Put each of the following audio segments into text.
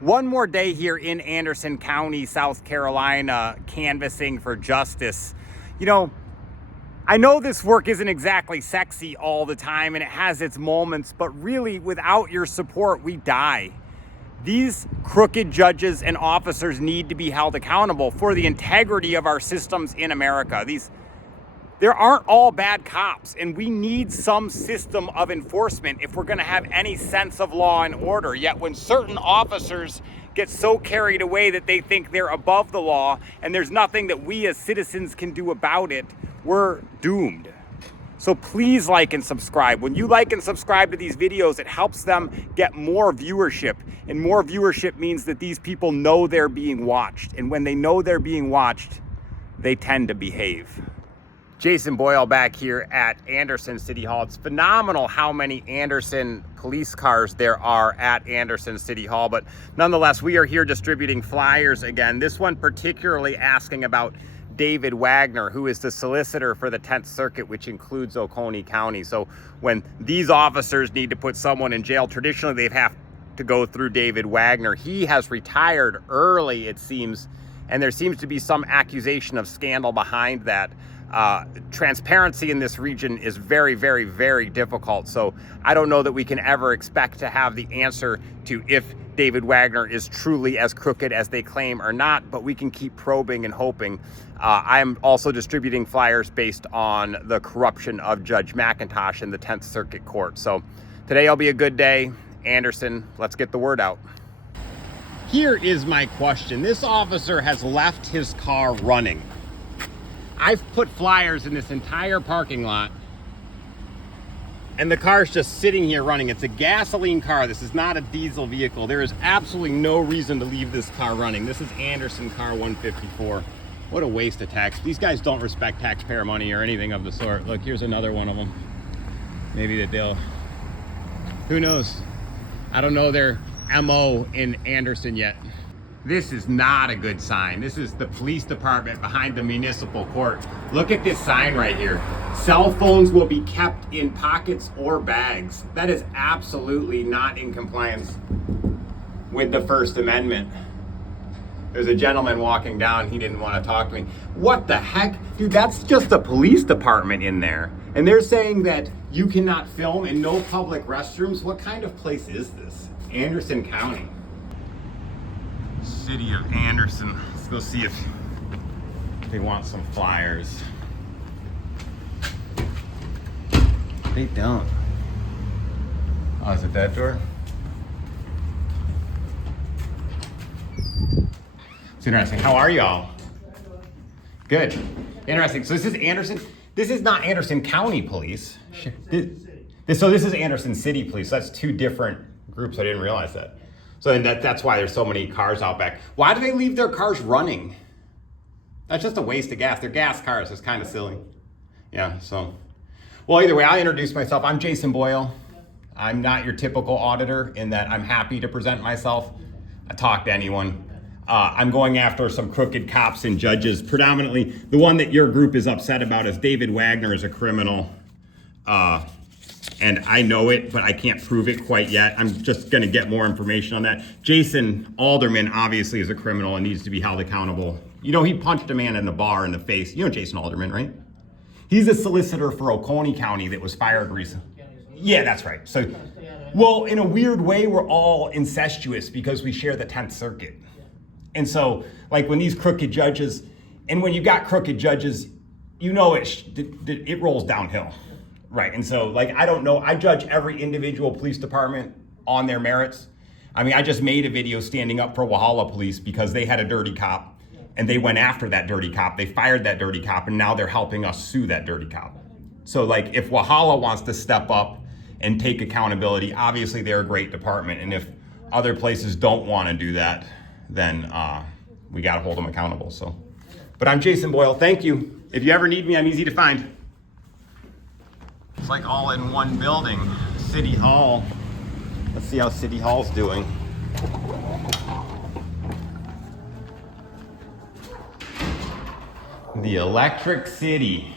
One more day here in Anderson County, South Carolina, canvassing for justice. You know, I know this work isn't exactly sexy all the time and it has its moments, but really without your support, we die. These crooked judges and officers need to be held accountable for the integrity of our systems in America. There aren't all bad cops, and we need some system of enforcement if we're going to have any sense of law and order. Yet when certain officers get so carried away that they think they're above the law and there's nothing that we as citizens can do about it, we're doomed. So please like and subscribe. When you like and subscribe to these videos, it helps them get more viewership. And more viewership means that these people know they're being watched. And when they know they're being watched, they tend to behave. Jason Boyle back here at Anderson City Hall. It's phenomenal how many Anderson police cars there are at Anderson City Hall, but nonetheless, we are here distributing flyers again. This one particularly asking about David Wagner, who is the solicitor for the 10th Circuit, which includes Oconee County. So when these officers need to put someone in jail, traditionally they have to go through David Wagner. He has retired early, it seems, and there seems to be some accusation of scandal behind that. Transparency in this region is very, very, very difficult. So I don't know that we can ever expect to have the answer to if David Wagner is truly as crooked as they claim or not, but we can keep probing and hoping. I'm also distributing flyers based on the corruption of Judge McIntosh in the 10th Circuit Court. So today will be a good day. Anderson, let's get the word out. Here is my question. This officer has left his car running. I've put flyers in this entire parking lot and the car's just sitting here running. It's a gasoline car. This is not a diesel vehicle. There is absolutely no reason to leave this car running. This is Anderson car 154. What a waste of tax. These guys don't respect taxpayer money or anything of the sort. Look, here's another one of them. Maybe that they'll, who knows? I don't know their MO in Anderson yet. This is not a good sign. This is the police department behind the municipal court. Look at this sign right here. Cell phones will be kept in pockets or bags. That is absolutely not in compliance with the First Amendment. There's a gentleman walking down. He didn't want to talk to me. What the heck? Dude, that's just a police department in there. And they're saying that you cannot film in no public restrooms. What kind of place is this? Anderson County. City of Anderson. Let's go see if they want some flyers. They don't. Oh, is it that door? It's interesting. How are y'all? Good. Interesting. So this is Anderson. This is not Anderson County Police. So this is Anderson City Police. That's two different groups. I didn't realize that. So that's why there's so many cars out back. Why do they leave their cars running? That's just a waste of gas. They're gas cars. It's kind of silly. Yeah, so. Well, either way, I'll introduce myself. I'm Jason Boyle. I'm not your typical auditor in that I'm happy to present myself. I talk to anyone. I'm going after some crooked cops and judges. Predominantly, the one that your group is upset about is David Wagner is a criminal. And I know it, but I can't prove it quite yet. I'm just gonna get more information on that. Jason Alderman obviously is a criminal and needs to be held accountable. You know, he punched a man in the bar in the face. You know Jason Alderman, right? He's a solicitor for Oconee County that was fired recently. Yeah, that's right. So, well, in a weird way, we're all incestuous because we share the 10th Circuit. And so, like when these crooked judges, and when you got crooked judges, you know it rolls downhill. Right, and so like, I don't know, I judge every individual police department on their merits. I mean, I just made a video standing up for Walhalla Police because they had a dirty cop and they went after that dirty cop. They fired that dirty cop and now they're helping us sue that dirty cop. So like if Walhalla wants to step up and take accountability, obviously they're a great department. And if other places don't want to do that, then we got to hold them accountable. So, but I'm Jason Boyle, thank you. If you ever need me, I'm easy to find. It's like all in one building. City Hall. Let's see how City Hall's doing. The Electric City.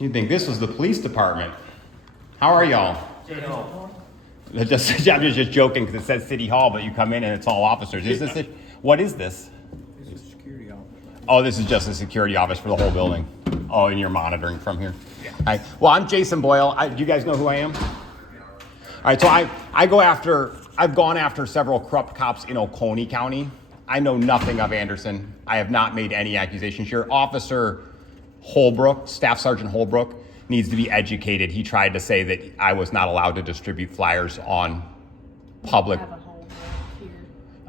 You'd think this was the police department. How are y'all? I'm just joking because it says City Hall, but you come in and it's all officers. Is this it? What is this? This is a security office. Oh, this is just a security office for the whole building. Oh, and you're monitoring from here. Yeah. Hi. Well, I'm Jason Boyle. Do you guys know who I am? All right. So I've gone after several corrupt cops in Oconee County. I know nothing of Anderson. I have not made any accusations here. Officer Holbrook, Staff Sergeant Holbrook, needs to be educated. He tried to say that I was not allowed to distribute flyers on public.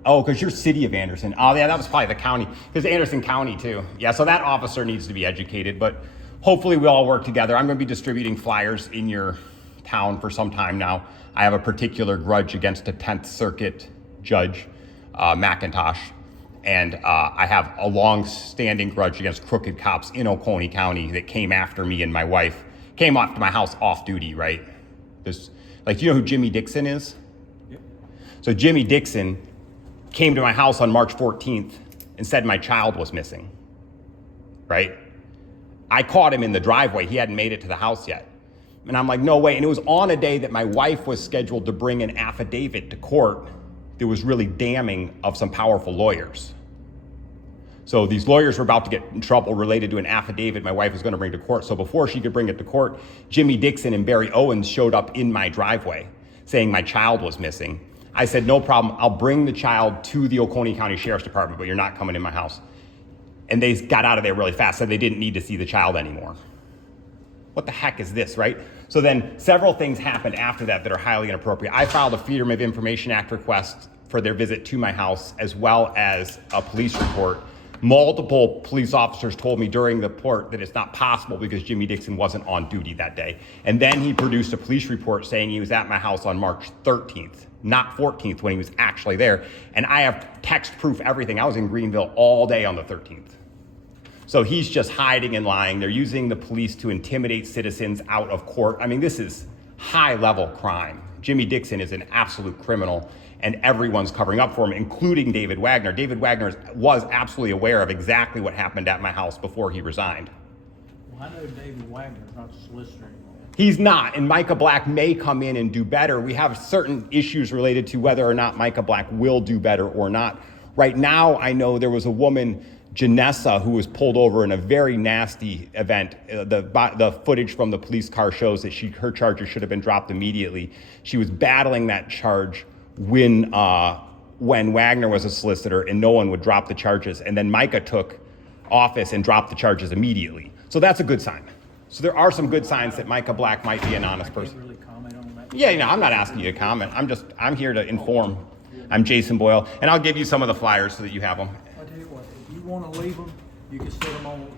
Oh, because you're City of Anderson. Oh, yeah, that was probably the county. Because Anderson County, too. Yeah, so that officer needs to be educated. But hopefully we all work together. I'm going to be distributing flyers in your town for some time now. I have a particular grudge against a 10th Circuit Judge, McIntosh. And I have a long-standing grudge against crooked cops in Oconee County that came after me and my wife. Came off to my house off duty, right? Do you know who Jimmy Dixon is? Yep. So Jimmy Dixon came to my house on March 14th and said my child was missing, right? I caught him in the driveway. He hadn't made it to the house yet. And I'm like, no way. And it was on a day that my wife was scheduled to bring an affidavit to court that was really damning of some powerful lawyers. So these lawyers were about to get in trouble related to an affidavit my wife was going to bring to court. So before she could bring it to court, Jimmy Dixon and Barry Owens showed up in my driveway saying my child was missing. I said, no problem. I'll bring the child to the Oconee County Sheriff's Department, but you're not coming in my house. And they got out of there really fast, said they didn't need to see the child anymore. What the heck is this, right? So then several things happened after that are highly inappropriate. I filed a Freedom of Information Act request for their visit to my house, as well as a police report. Multiple police officers told me during the report that it's not possible because Jimmy Dixon wasn't on duty that day. And then he produced a police report saying he was at my house on March 13th, not 14th when he was actually there. And I have text proof, everything. I was in Greenville all day on the 13th. So he's just hiding and lying. They're using the police to intimidate citizens out of court. I mean, this is high-level crime. Jimmy Dixon is an absolute criminal, and everyone's covering up for him, including David Wagner. David Wagner was absolutely aware of exactly what happened at my house before he resigned. Well, I know David Wagner's not the solicitor anymore. He's not, and Micah Black may come in and do better. We have certain issues related to whether or not Micah Black will do better or not. Right now, I know there was a woman, Janessa, who was pulled over in a very nasty event. The footage from the police car shows that her charges should have been dropped immediately. She was battling that charge when Wagner was a solicitor and no one would drop the charges. And then Micah took office and dropped the charges immediately. So that's a good sign. So there are some good signs that Micah Black might be an honest person. I can't really comment on that. Yeah, I'm not asking you to comment. I'm here to inform. I'm Jason Boyle, and I'll give you some of the flyers so that you have them. I tell you what, if you want to leave them, you can set them on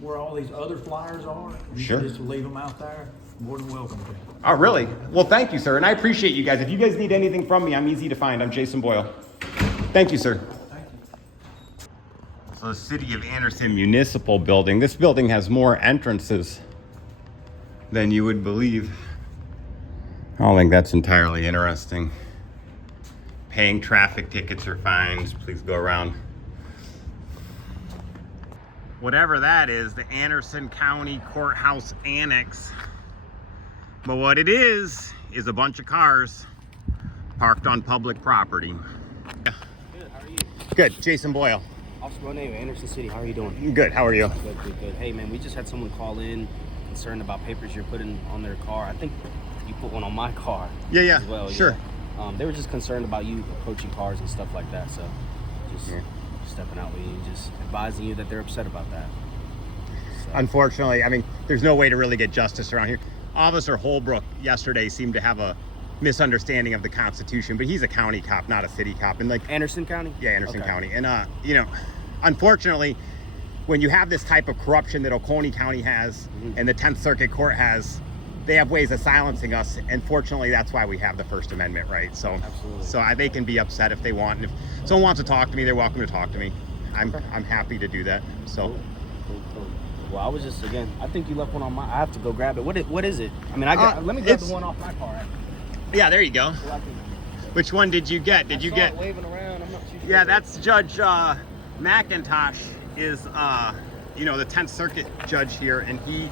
where all these other flyers are. You Sure. can just leave them out there. More than welcome to. Oh, really? Well, thank you, sir. And I appreciate you guys. If you guys need anything from me, I'm easy to find. I'm Jason Boyle. Thank you, sir. Thank you. So the City of Anderson Municipal Building. This building has more entrances than you would believe. I don't think that's entirely interesting. Paying traffic tickets or fines. Please go around. Whatever that is, the Anderson County Courthouse Annex. But what it is a bunch of cars parked on public property. Good, how are you? Good, Jason Boyle. Officer, my name, Anderson City. How are you doing? Good, how are you? Good. Hey, man, we just had someone call in concerned about papers you're putting on their car. I think you put one on my car Yeah, as well. sure. Yeah. They were just concerned about you approaching cars and stuff like that. So just stepping out with you, just advising you that they're upset about that. So. Unfortunately, I mean, there's no way to really get justice around here. Officer Holbrook yesterday seemed to have a misunderstanding of the Constitution, but he's a county cop, not a city cop. And like Anderson County? Yeah, Anderson County. And unfortunately, when you have this type of corruption that Oconee County has and the 10th Circuit Court has, they have ways of silencing us. And fortunately, that's why we have the First Amendment, right? So, Absolutely. So they can be upset if they want. And if someone wants to talk to me, they're welcome to talk to me. I'm happy to do that. So. Cool. Well, I was just, again, I think you left one on my, I have to go grab it. What is it? I mean, let me grab the one off my car. Yeah, there you go. So I can, Which one did you get? Did you get? it waving around. I'm not too sure. Yeah, that's Judge McIntosh is, the 10th Circuit judge here, and he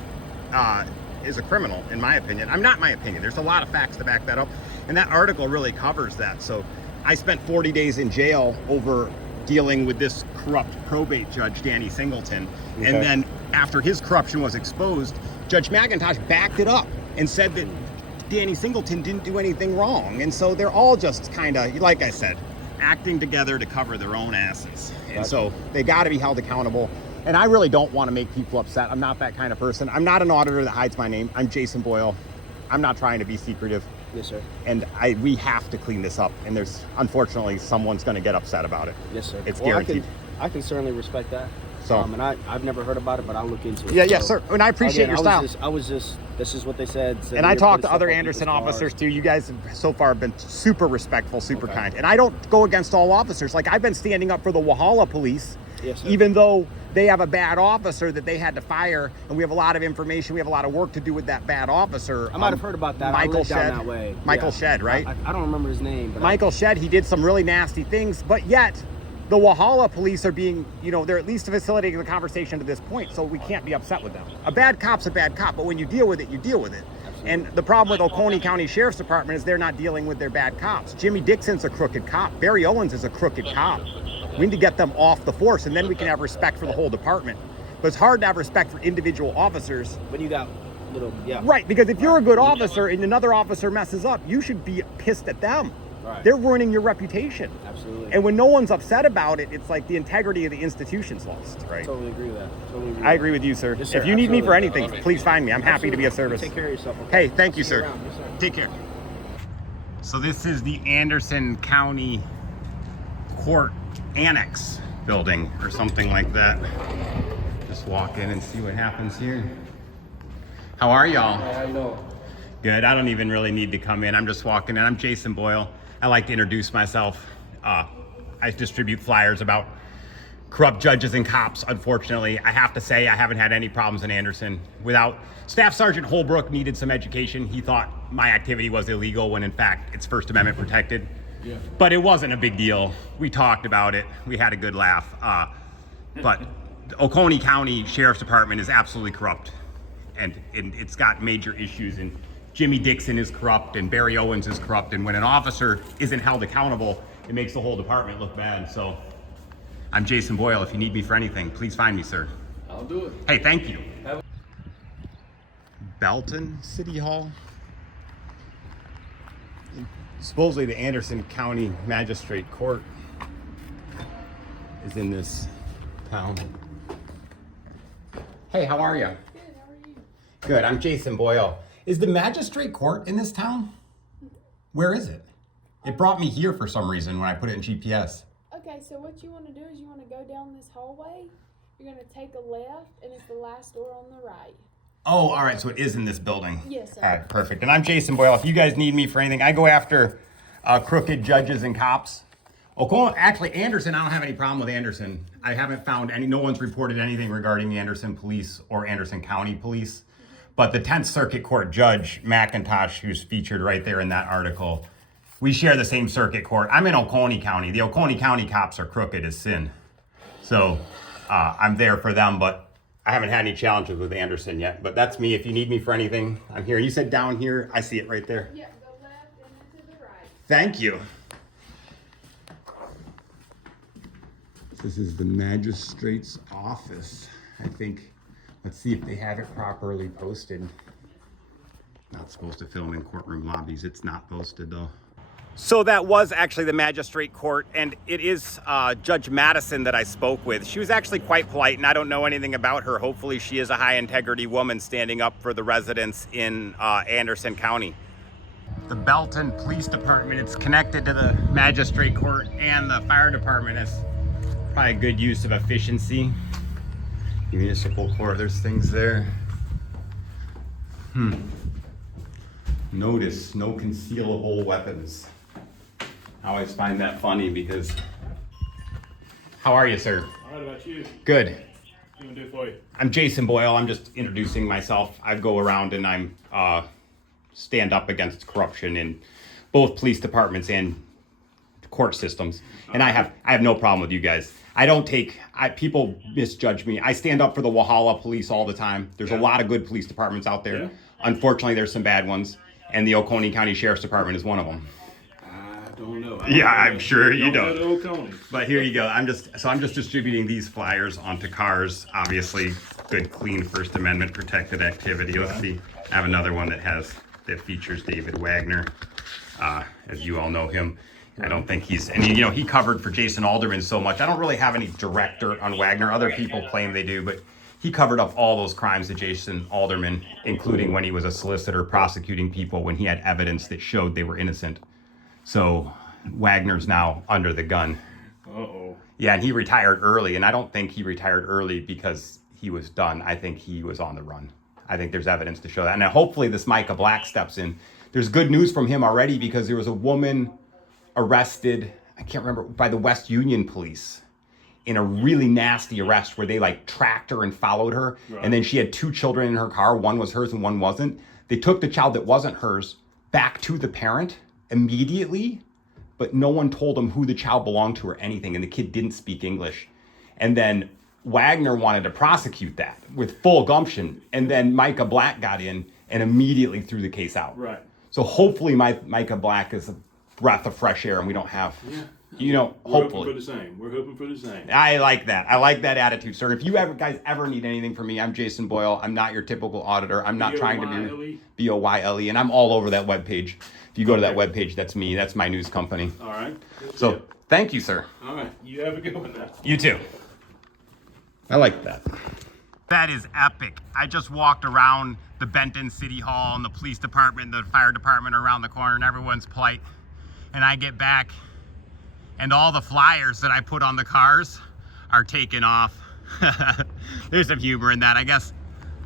is a criminal, in my opinion. I'm not my opinion. There's a lot of facts to back that up. And that article really covers that. So I spent 40 days in jail over dealing with this corrupt probate judge, Danny Singleton. Okay. And then after his corruption was exposed, Judge McIntosh backed it up and said that Danny Singleton didn't do anything wrong. And so they're all just kind of, like I said, acting together to cover their own asses. And so they got to be held accountable. And I really don't want to make people upset. I'm not that kind of person. I'm not an auditor that hides my name. I'm Jason Boyle. I'm not trying to be secretive. Yes, sir. And we have to clean this up. And there's, unfortunately, someone's going to get upset about it. Yes, sir. It's well, guaranteed. I can certainly respect that. So, and I've never heard about it, but I'll look into it. Yeah, yes, So, sir. And I appreciate your style. This is what they said. And I talked to other Anderson officers too. You guys have so far been super respectful, super kind. And I don't go against all officers. Like, I've been standing up for the Walhalla police, yes, sir. even though they have a bad officer that they had to fire, and we have a lot of information. We have a lot of work to do with that bad officer. I might have heard about that. Michael I lived Shedd. down that way. Michael Yeah. Shedd, right? I don't remember his name. But Michael Shedd, he did some really nasty things, but yet the Walhalla police are being, they're at least facilitating the conversation to this point, so we can't be upset with them. A bad cop's a bad cop, but when you deal with it, you deal with it. Absolutely. And the problem with Oconee County Sheriff's Department is they're not dealing with their bad cops. Jimmy Dixon's a crooked cop. Barry Owens is a crooked cop. We need to get them off the force, and then we can have respect for the whole department. But it's hard to have respect for individual officers. When you got little, yeah. Right, because if you're a good officer and another officer messes up, you should be pissed at them. Right. They're ruining your reputation. Absolutely. And when no one's upset about it, it's like the integrity of the institution's lost, right? Totally agree with that. Totally agree. I agree with you, sir. Yes, sir. If you need me for Absolutely. anything, please find me. I'm happy to be of service. Take care of yourself. Okay? Hey, thank you, See sir. around. Yes, sir. Take care. So this is the Anderson County Court Annex building or something like that. Just walk in and see what happens here. How are y'all? I know. Good. I don't even really need to come in. I'm just walking in. I'm Jason Boyle. I like to introduce myself. I distribute flyers about corrupt judges and cops. Unfortunately, I have to say I haven't had any problems in Anderson. Without Staff Sergeant Holbrook needed some education. He thought my activity was illegal when in fact it's First Amendment protected. Yeah. But it wasn't a big deal. We talked about it. We had a good laugh. But the Oconee County Sheriff's Department is absolutely corrupt. And it's got major issues. And Jimmy Dixon is corrupt and Barry Owens is corrupt. And when an officer isn't held accountable, it makes the whole department look bad. So I'm Jason Boyle. If you need me for anything, please find me, sir. I'll do it. Hey, thank you. Belton City Hall. Supposedly the Anderson County Magistrate Court is in this town. Hey, how are you? Good, how are you? Good, I'm Jason Boyle. Is the Magistrate Court in this town? Where is it? It brought me here for some reason when I put it in GPS. Okay, so what you want to do is you want to go down this hallway. You're going to take a left, and it's the last door on the right. Oh, all right, so it is in this building. Yes, sir. All right, perfect. And I'm Jason Boyle. If you guys need me for anything, I go after crooked judges and cops. Actually, Anderson, I don't have any problem with Anderson. I haven't found no one's reported anything regarding the Anderson Police or Anderson County Police. But the 10th Circuit Court Judge, McIntosh, who's featured right there in that article, we share the same circuit court. I'm in Oconee County. The Oconee County cops are crooked as sin. So I'm there for them, but I haven't had any challenges with Anderson yet. But that's me. If you need me for anything, I'm here. You said down here. I see it right there. Yeah, go left and then to the right. Thank you. This is the magistrate's office. I think, let's see if they have it properly posted. Not supposed to film in courtroom lobbies. It's not posted though. So that was actually the magistrate court, and it is Judge Madison that I spoke with. She was actually quite polite, and I don't know anything about her. Hopefully she is a high integrity woman standing up for the residents in Anderson County. The Belton Police Department, it's connected to the magistrate court and the fire department. Is probably a good use of efficiency. Municipal court, there's things there. Notice, no concealable weapons. I always find that funny because, how are you, sir? All right, about you. Good. What can I do for you? I'm Jason Boyle. I'm just introducing myself. I go around and I'm stand up against corruption in both police departments and court systems. And I have no problem with you guys. I don't take, people misjudge me. I stand up for the Walhalla police all the time. There's a lot of good police departments out there. Yeah. Unfortunately, there's some bad ones. And the Oconee County Sheriff's Department is one of them. I don't know. Yeah, I'm sure you don't. don't. Know the Oconee. But here you go. I'm just distributing these flyers onto cars. Obviously, good, clean First Amendment protected activity. Let's see. I have another one that features David Wagner. As you all know him, I don't think he covered for Jason Alderman so much. I don't really have any director on Wagner. Other people claim they do, but he covered up all those crimes to Jason Alderman, including when he was a solicitor prosecuting people when he had evidence that showed they were innocent. So Wagner's now under the gun. Uh-oh. Yeah, and he retired early, and I don't think he retired early because he was done. I think he was on the run. I think there's evidence to show that. And now hopefully this Micah Black steps in. There's good news from him already because there was a woman arrested, I can't remember, by the West Union police in a really nasty arrest where they like tracked her and followed her. Right. And then she had 2 children in her car. One was hers and one wasn't. They took the child that wasn't hers back to the parent immediately, but no one told them who the child belonged to or anything. And the kid didn't speak English. And then Wagner wanted to prosecute that with full gumption. And then Micah Black got in and immediately threw the case out. Right. So hopefully Micah Black is a breath of fresh air and we don't have, We're hopefully. We're hoping for the same. I like that. I like that attitude, sir. If you guys ever need anything from me, I'm Jason Boyle. I'm not your typical auditor. I'm not trying to be Boyle, and I'm all over that webpage. If you go to that webpage, that's me. That's my news company. All right. So thank you, sir. All right. You have a good one now. You too. I like that. That is epic. I just walked around the Belton City Hall and the police department, the fire department around the corner, and everyone's polite. And I get back and all the flyers that I put on the cars are taken off. There's some humor in that. I guess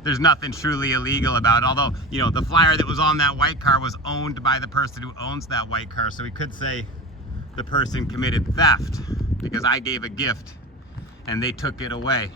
there's nothing truly illegal about it. Although, the flyer that was on that white car was owned by the person who owns that white car. So we could say the person committed theft because I gave a gift and they took it away.